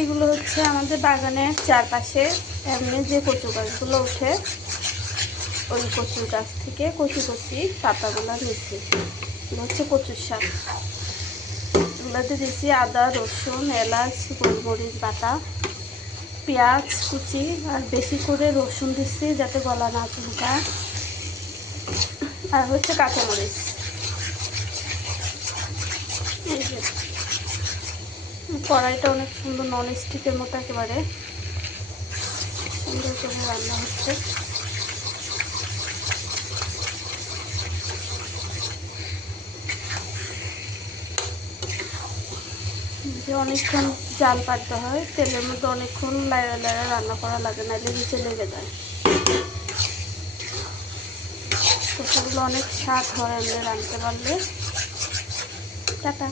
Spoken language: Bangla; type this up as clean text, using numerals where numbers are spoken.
এগুলো হচ্ছে আমাদের বাগানের চারপাশে এমনি যে কচু গাছগুলো ওঠে, ওই কচুর গাছ থেকে কচি কচি পাতাগুলো নিচ্ছি। এগুলো হচ্ছে কচুর শাক। এগুলোতে দিয়েছি আদা, রসুন, এলাচ, গোলমরিচ বাটা, পেঁয়াজ কুচি, আর বেশি করে রসুন দিচ্ছি যাতে গলা না চুলকায়, আর হচ্ছে কাঁচামরিচ। এই যে কড়াইটা অনেক সুন্দর নন স্টিকের মতো একেবারে সুন্দর করে রান্না হচ্ছে। যে অনেকক্ষণ জাল পাড়তে হয়, তেলের মধ্যে অনেকক্ষণ লাইড়া লাইড়া রান্না করা লাগে, নাহলে নিচে লেগে যায়। কচুগুলো অনেক স্বাদ হয় এমনি রাঁধতে পারলে। টাটা।